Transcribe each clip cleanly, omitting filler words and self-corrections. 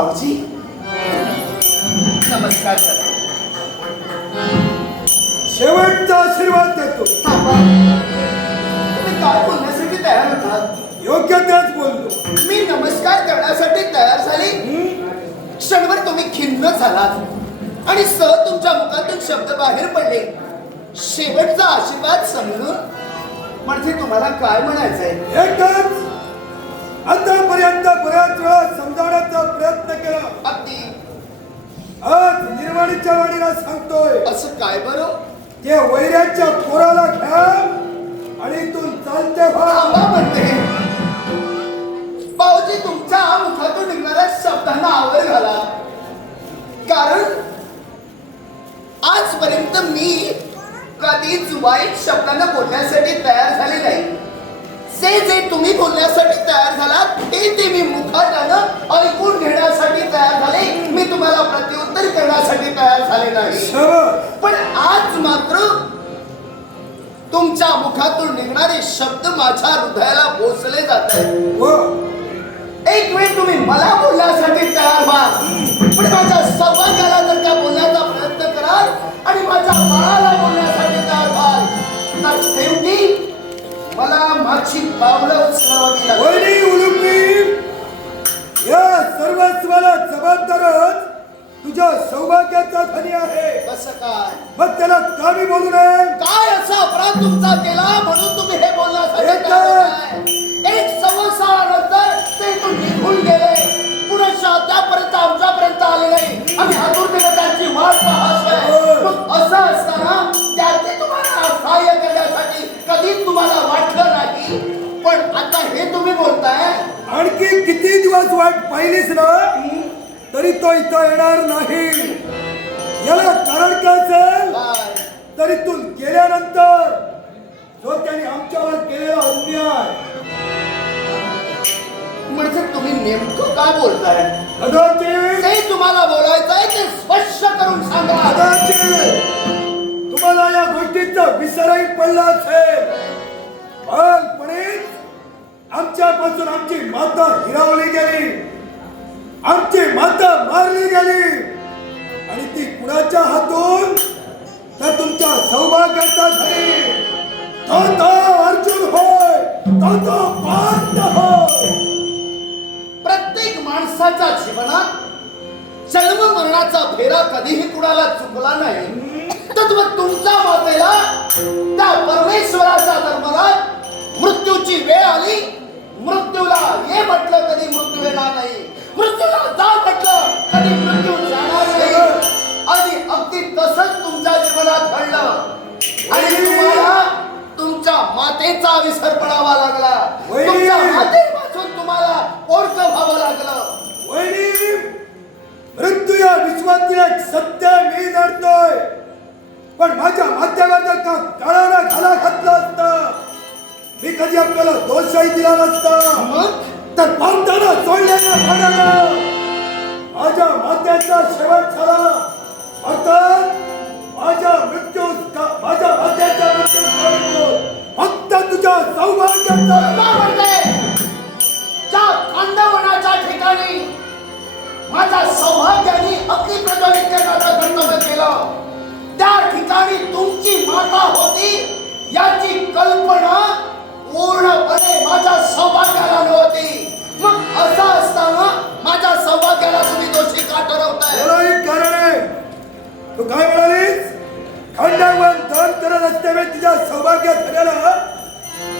भाऊजी नमस्कार करा. शेवटचा आशीर्वाद देतो. थांबा, तुम्ही काय बोलण्यासाठी तयार होतात? योग्य तेच बोललो. मी नमस्कार करण्यासाठी तयार झाली. क्षणभर तुम्ही खिन्न झालात आणि तुमच्या मुखातून शब्द बाहेर पडले. शेवटचा आशीर्वाद समजून म्हणजे तुम्हाला काय म्हणायचंय? एकच आतापर्यंत बऱ्याच वेळा समजावण्याचा प्रयत्न केला. अगदी. आज निर्वाणीच्या वाणीला सांगतोय. असं काय बरं? ते वैऱ्याच्या पोराला घ्या आणि इथून चालते व्हा. थांबा म्हणते. भाऊजी तुमच्या मुखातून निघणाऱ्या शब्दांना आवर घाला. कारण आजपर्यंत मी कधीच वाईट शब्दांना बोलण्यासाठी तयार झाले नाही. जे तुम्ही बोलण्यासाठी तयार झालात ते मी मुखाटानं ऐकून घेण्यासाठी तयार झाले. मी तुम्हाला प्रत्युत्तर करण्यासाठी तयार झाले नाही. पण आज मात्र तुमच्या मुखातून निघणारे शब्द माझ्या हृदयाला पोचले जात आहेत. एक वेळ तुम्ही मला बोलण्यासाठी तयार व्हा, पण माझ्या सौभाग्याला जर का बोलण्याचा प्रयत्न कराल आणि माझ्या बाळाला बोलण्यासाठी तयार व्हाल तर शेवटी मला माझी पावलं उचलावी लागेल. या सर्वस्वाला जबाबदारच तुझ्या सौभाग्याचा धनी आहे. कसं काय? मग त्याला कामी बोलू नये. काय असा अपराध तुमचा केला म्हणून तुम्ही हे बोलण्यासाठी तयार आहे? एक संवत्सरानंतर ते इथून निघून गेले. पुढच्या त्यापर्यंत आमच्यापर्यंत आले नाही. आम्ही आतुरतेने त्यांची वाट पाहतोय. मग असं असताना त्याचे तुम्हाला सहाय्य करण्यासाठी कधीच तुम्हाला वाटलं नाही. पण आता हे तुम्ही बोलताय. आणखी किती दिवस वाट पाहिलीस ना तरी तो इथं येणार नाही. याला कारण काय असेल? तर इथून गेल्यानंतर जो त्यांनी आमच्यावर केलेला अन्याय. म्हणजे तुम्ही नेमकं काय बोलताय? कदाचित ते तुम्हाला बोलायचंय ते स्पष्ट करून सांगा. कदाचित तुम्हाला या गोष्टीचा विसरही पडला असेल. बालपणीच आमच्यापासून आमची माता हिरावली गेली, आमची माता मारली गेली आणि ती कुणाच्या हातून? तर तुमच्या सौभाग्याचा धनी तो अर्जुन होय, तो पार्थ होय. प्रत्येक माणसाच्या जीवनात जन्म मरणाचा फेरा कधीही कुणाला चुकला नाही. तर तुमच्या मातेला त्या परमेश्वराच्या दरबारात मृत्यूची वेळ आली. मृत्यूला ये म्हटलं कधी मृत्यू येणार नाही, मृत्यूला जा म्हटलं कधी मृत्यू जाणार नाही. आणि अगदी तसंच तुमच्या जीवनात घडलं आणि तुम्हाला तुमच्या मातेचा विसर पडावा लागला. तुमच्या मातेपासून तुम्हाला पोरकं व्हावं लागलं. मृत्यू या विश्वातील एक सत्य मी जाणतोय. पण माझ्या माध्यमात का काळाला घाला घातला असता मी कधी आपल्याला दोषही दिला नसता. तर पावताना सोडलेल्या भागाला माझ्या मात्याचा शेवट झाला. अर्थात माझ्या मात्याचा मृत्यू फक्त तुझ्या सौभाग्याचा. ज्या खांडवनाच्या ठिकाणी माझ्या सौभाग्याने अग्नी प्रज्वलित करण्याचं कर्तव्य केलं त्या ठिकाणी तुमची माता होती याची कल्पना पूर्णपणे माझ्या सौभाग्याला नव्हती. मग असं असताना माझ्या सौभाग्याला तुम्ही दोषी का ठरवताय? कारण आहे. तू काय म्हणालीस? खंडावन दान करत असताना तुझ्या सौभाग्य झाल्याला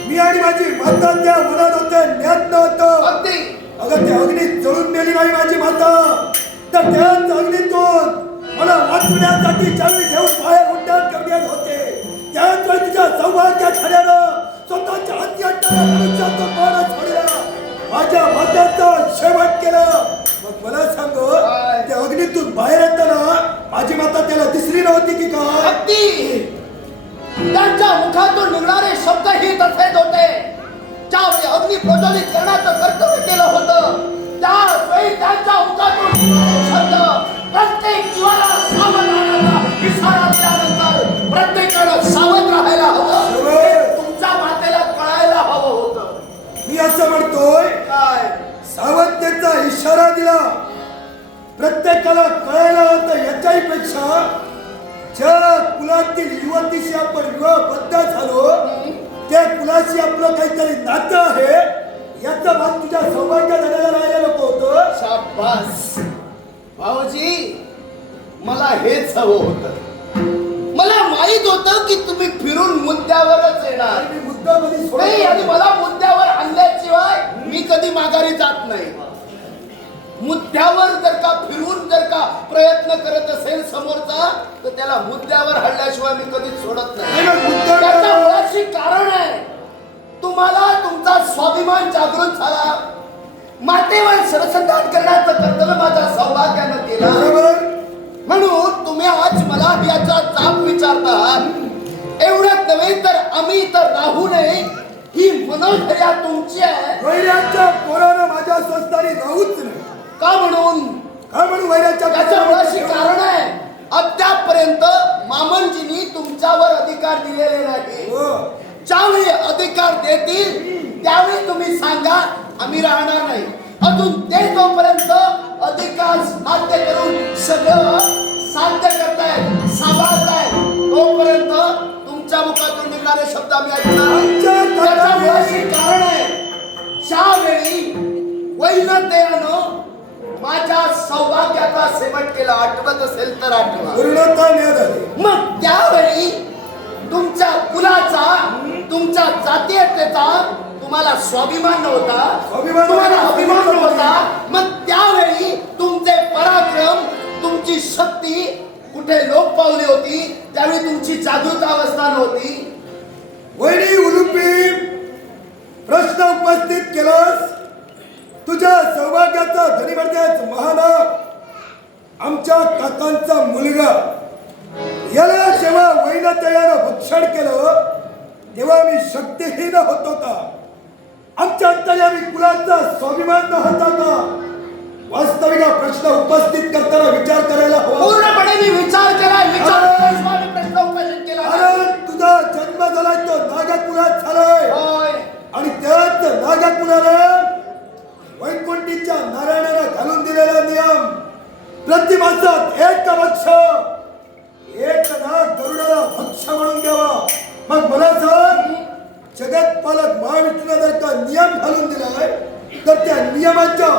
मी आणि माझी माता त्या मनात होते, ज्ञात नव्हतं. अगदी. अगं त्या अग्नीत जळून गेली नाही माझी माता. तर त्याच अग्नीतून मला वाचवण्यासाठी चावी घेऊन बाहेर उड्डाण करण्यात होते. त्याच वेळी तुझ्या सौभाग्य झाल्यानं स्वतःच्या हत्याराला मनुष्याचा मान सोडला, माझ्या मात्याचा शेवट केला. मग मला सांग, त्या अग्नीतून बाहेर येताना माझी माता त्याला दिसली नव्हती की काय? अगदी. त्यांच्या मुखातून निघणारे शब्दही तसेच होते. ज्यावेळी अग्नी प्रज्वलित करण्याचं कर्तव्य केलं होतं त्यावेळी त्यांच्या मुखातून निघणारे शब्द प्रत्येक जीवाला सावध राहण्याचा इशारा दिल्यानंतर प्रत्येकानं सावध राहायला हवं. तुमच्या मातेला कळायला हवं होतं. मी असं म्हणतोय, काय? सावधतेचा इशारा दिला प्रत्येकाला कळायला होतं याच्याही पेक्षा ज्या कुलातील युवतीशी आपण विवाहबद्ध झालो त्या कुलाशी आपलं काहीतरी नातं आहे याचा भाग तुझ्या सौभाग्य झालेला राहायला नको होतं. शाबास भाऊजी, मला हेच हवं होतं. मला माहित होतं की तुम्ही फिरून मुद्द्यावरच येणार. आणि मी मुद्दा मध्ये नाही, आणि मला मुद्द्यावर आणल्याशिवाय मी कधी माघारी जात नाही. मुद्द्यावर जर का फिरून जर का प्रयत्न करत असेल समोरचा तर त्याला मुद्द्यावर हल्ल्याशिवाय मी कधीच सोडत नाही. त्याचं मुळाशी कारण आहे, तुम्हाला तुमचा स्वाभिमान जागृत झाला. मातेवर सरसंधान करण्याचं कर्तव्य माझ्या सौभाग्यानं केलं. बरोबर. म्हणून तुम्ही आज मला याचा जाब विचारतात. एवढंच नव्हे तर आम्ही तर राहू नये ही मनोधैर्या तुमची आहे. वैराच्या पोरानं माझ्या स्वस्तानी राहूच नाही. का म्हणून? का म्हणून वैराच्या त्याचं मुळाशी कारण आहे, अद्यापर्यंत मामनजींनी तुमच्यावर अधिकार दिलेले नाही. हो. ज्यावेळी अधिकार देतील त्यावेळी तुम्ही सांगा आम्ही राहणार नाही. अजून ते जोपर्यंत अधिकार नाट्य करून सगळं साध्य करताय सांभाळताय तोपर्यंत तुमच्या मुखातून निघणारे शब्द आम्ही ऐकणार. त्याचं मुळाशी कारण आहे, ज्यावेळी वैनतेयानं माझ्या सौभाग्याचा शेवट केला, आठवत असेल तर आठवा. पूर्णता मिळाली. मग त्यावेळी तुमच्या कुलाचा तुमच्या जातीयतेचा तुम्हाला स्वाभिमान नव्हता, तुम्हाला अभिमान नव्हता. मग त्यावेळी तुमचे पराक्रम तुमची शक्ती कुठे लोप पावली होती, त्यावेळी तुमची जागृत अवस्था नव्हती. वैरी उलुपी प्रश्न उपस्थित केलास. तुझ्या सौभाग्याचा धनीवर्तेच महानाग आमच्या काकांचा मुलगा याला जेव्हा वैनतयानं भक्षण केलं तेव्हा मी शक्तिहीन होतो का? आमच्या अंतर्यामी कुलाचा स्वाभिमान नव्हता का? वास्तविक हा प्रश्न उपस्थित करताना विचार करायला हवा. पूर्णपणे मी विचार केला, प्रश्न उपस्थित केला. अरे तुझा जन्म झालाय तो नागाकुलात झालाय. होय. आणि त्याच नागाकुलाला वैकुंठीच्या नारायणानं घालून दिलेला नियम प्रतिमासात एक भक्ष एक ना गरुडाला भक्ष म्हणून द्यावा. मग मला सांग, जगत पालक महाविष्णूला जर का नियम घालून दिलाय तर त्या नियमाच्या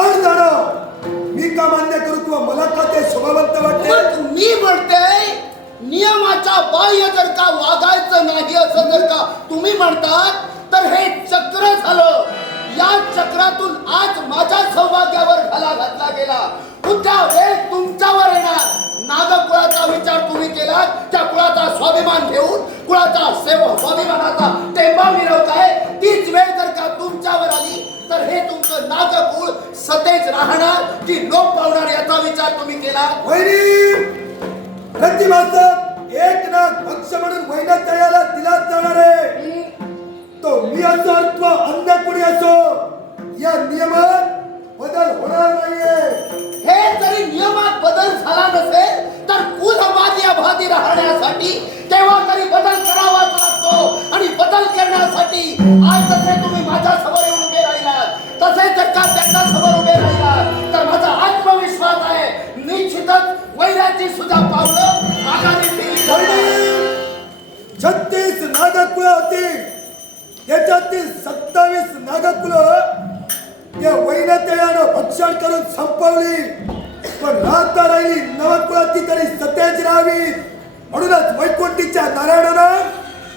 आड जाणं मी का मान्य करू किंवा मला का ते शोभावंत वाटते? मग मी म्हणते नियमाच्या बाह्य जर का वागायचं नाही असं जर का तुम्ही म्हणतात तर हे चक्र झालं. या चक्रातून आज माझ्या सौभाग्यावर घाला घातला गेला. पुढच्या वेळेस तुमच्यावर येणार. नागकुळाचा विचार तुम्ही केला, त्या कुळाचा स्वाभिमान घेऊन कुळाचा स्वाभिमानाचा टेंबा मिरवताय. तीच वेळ जर का तुमच्यावर आली तर हे तुमचं नागकुळ सतेज राहणार की लोप पावणार याचा विचार तुम्ही केला. वैरी प्रतिमासात एक ना भक्ष म्हणून वैनतयाला दिलाच जाणार आहे. तो मी असो अथवा अन्य कुणी असो या नियमात बदल होणार नाहीये. हे जरी नियमात बदल झाला नसेल तर कुलबाधी अबाधी राहण्यासाठी तेव्हा तरी बदल करावाच लागतो. आणि बदल करण्यासाठी आज जसे तुम्ही माझ्या समोर येऊन उभे राहिलात तसे जर का त्यांच्या समोर उभे राहिलात तर माझा आत्मविश्वास आहे निश्चितच वैराची सुद्धा पावलं माघारी फिरली. 36 नागकुळ होती, त्याच्यातील 27 नागकुळ त्या वैनतयानं भक्षण करून संपवली. पण राहता राहिली नवकुळाती तरी सतेज राहावी म्हणूनच वैकुंठीच्या नारायणानं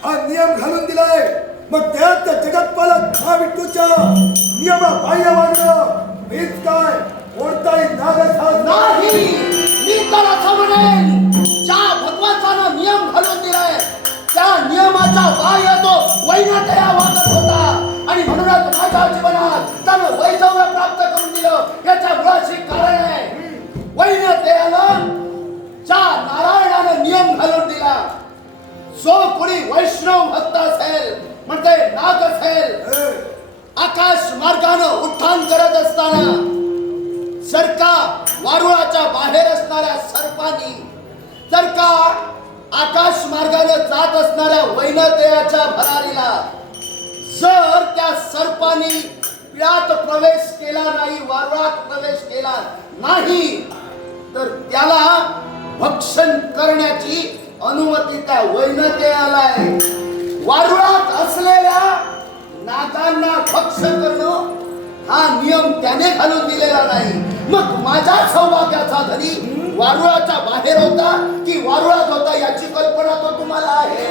हा नियम घालून दिलाय. मग त्यात जगतपालक महाविष्णूच्या नियमा बाह्य वागणं मीच काय कोणताही नागसाज नाही. मी तर असं म्हणेन ज्या भगवंतानं नियम घालून दिलाय त्या नियमाचा बाह्य तो वैनतया वागत होता. आणि म्हणूनच माझ्या जीवनात त्यानं वैधव्य प्राप्त करून दिलं. याच्या मुळाशी कारण आहे वैनतयानं ज्या नारायणानं नियम घालून दिला. जो कोणी वैष्णव भक्त असेल म्हणजे नाग असेल आकाश मार्गानं उत्थान करत असताना जर का वारुळाच्या बाहेर असणाऱ्या सर्पांनी जर का आकाश मार्गानं जात असणाऱ्या वैनतयाच्या भरारीला जर त्या सर्पांनी पिळात प्रवेश केला नाही, वारुळात प्रवेश केला नाही तर त्याला भक्षण करण्याची अनुमती त्या वैनतेयाला आहे. वारुळात असलेल्या नागांना भक्षण करणं हा नियम त्याने घालून दिलेला नाही. मग माझ्या सौभाग्याचा धनी वारुळाच्या बाहेर होता की वारुळात होता याची कल्पना तो तुम्हाला आहे.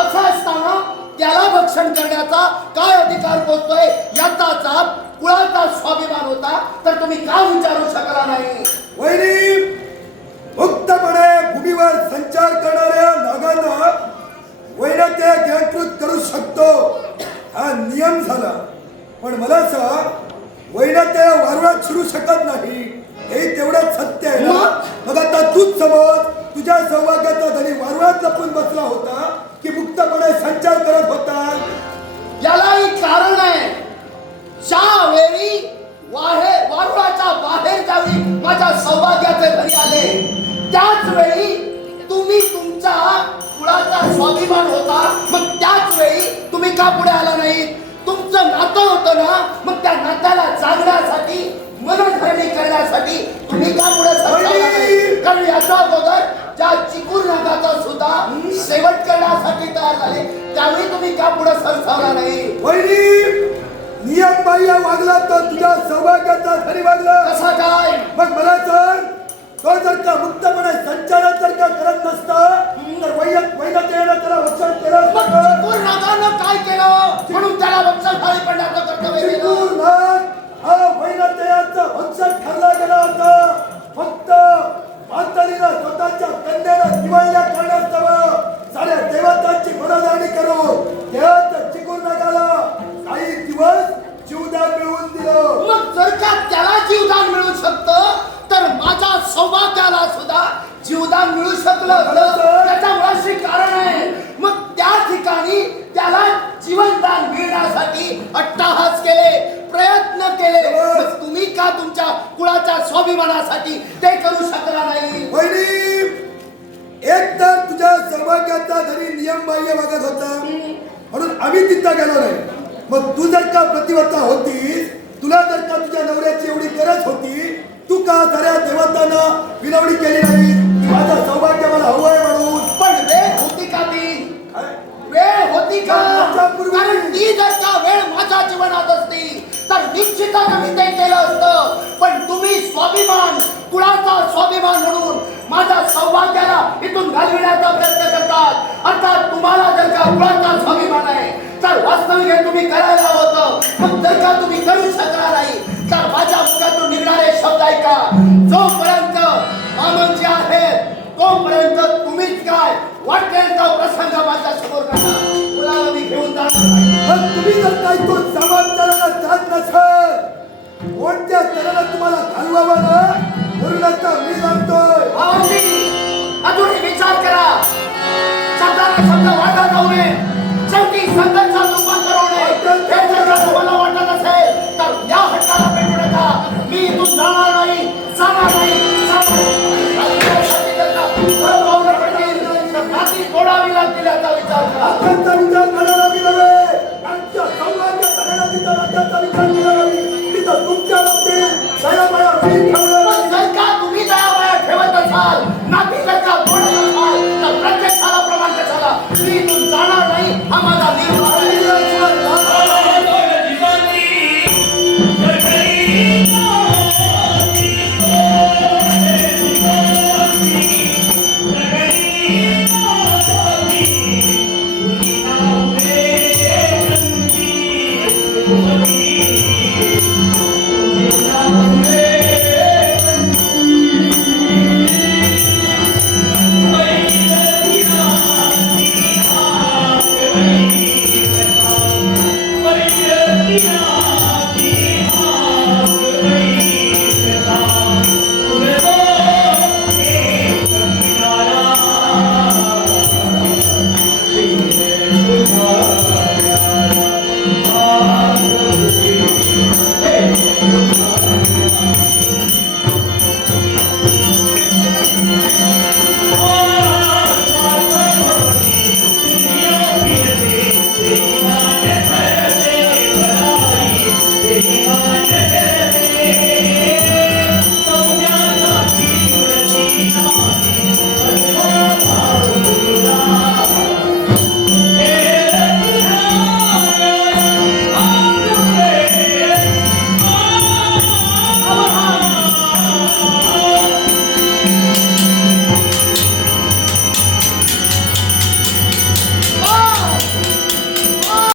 असं असताना त्याला भक्षण करण्याचा काय अधिकार पोचतोय याचा जाब कुळाचा स्वाभिमान होता तर तुम्ही का विचारू शकला नाही? वैरी मुक्तपणे भूमीवर संचार करणाऱ्या नागांना वैनते नियंत्रित करू शकतो हा नियम झाला. पण मला सांग वैनते वारुळात शिरू शकत नाही हे तेवढंच सत्य आहे ना? मग आता तूच समज तुझ्या सौभाग्याचा धनी वारुळात लपून बसला होता की मुक्तपणे संचार करत होता? यालाही कारण आहे. ज्यावेळी वारुळाच्या बाहेर ज्यावेळी माझ्या सौभाग्याचे घरी आले त्याच वेळी तुम्ही तुमच्या कुळाचा स्वाभिमान होता. मग त्याच वेळी तुम्ही का पुढे आला नाही? तुमचं नातं होतं ना, मग त्या नात्याला जागण्यासाठी मनधरणी करण्यासाठी तुम्ही का पुढे सरसावला नाही? कारण याच्या अगोदर ज्या चिकूर नागाचा सुद्धा शेवट करण्यासाठी तयार झाले त्यावेळी तुम्ही का पुढे सरसावला नाही? वैरी नियम बाह्य वागला तर तुझ्या सौभाग्याचा धनी वागला. कसा काय? मग मला सांग तो जर का मुक्तपणे संचालन जर का करत नसता तर वैनतेयानं त्याला भक्षण केलं मग असतं. चिकूर नागानं काय केलं म्हणून त्याला भक्षण थाळी पडण्याचं कर्तव्य केलं? चिकूर नाग हा वैनतेयाचा भक्षक ठरला गेला होता. फक्त मातारीला स्वतःच्या कन्याला दिवाळीला करण्यास्तव साऱ्या देवतांची गुणगाणी करू त्यात चिकूर नागाला काही दिवस जीवदान मिळवून दिलं. मग जर का त्याला जीवदान मिळू शकतं तर माझ्या सौभाग्याला सुद्धा जीवदान मिळू शकलं असतं. त्याच्या मुळाशी कारण आहे. मग त्या ठिकाणी त्याला जीवनदान मिळण्यासाठी अट्टाहास केले, प्रयत्न केले. मग तुम्ही का तुमच्या कुळाच्या स्वाभिमानासाठी ते करू शकला नाही? वैरी एक तर तुझ्या सौभाग्याचा धनी नियम बाह्य वागत होता म्हणून आम्ही तिथं गेलो नाही. मग तू जर का प्रतिवत्ता होतीस तुला जर का तुझ्या नवऱ्याची एवढी गरज होती तू का साऱ्या देवतांना विनवणी केली नाही की माझं सौभाग्य मला हवंय म्हणून? पण वेळ होती का ती? वेळ होती का? कारण ती जर का वेळ माझ्या जीवनात असती तर निश्चितच मी ते केलं असतं. पण तुम्ही स्वाभिमान कुळाचा स्वाभिमान म्हणून माझ्या सौभाग्याला इथून घालविण्याचा प्रयत्न करतात. अर्थात तुम्हाला जर का कुळाचा स्वाभिमान आहे तर वास्तविक हे तुम्ही करायला होतं. मग जर का तुम्ही करू शकला नाही तर माझ्या मुखातून निघणारे शब्द ऐका. जोपर्यंत मामन जे आहेत तोपर्यंत तुम्हीच काय वाटेलचा प्रसंग माझ्या समोर करा. मुलाला मी घेऊन जाणार नाही. पण तुम्ही जर काही तो समाचाराला जात नसेल कोणत्या तऱ्हेला तुम्हाला घालवावं ना म्हणूनच तर मी सांगतोय. भावांनी अजूनही विचार करा. शब्दाला शब्द वाटत जाऊ नये. शेवटी संघर्षात रूपांतर होणे हे जर का तुम्हाला वाटत असेल तर या हट्टाला पेटू नका. मी इथून जाणार नाही, जाणार नाही, जाणार नाही. तोडावी लागतील याचा विचार करा. राज्याचा विचार करायला मी नव्हे आमच्या सौभाग्य करायला तिथं राज्याचा विचार करायला तिथं तुमच्या बाबतीत दयामाया मी ठेवलं. पण जर का तुम्ही दयामाया ठेवत असाल, नाती जर का तोडत असाल तर प्रत्यक्षाला प्रमाण कशाला? मी इथून जाणार नाही हा माझा निर्धार आहे. Hey,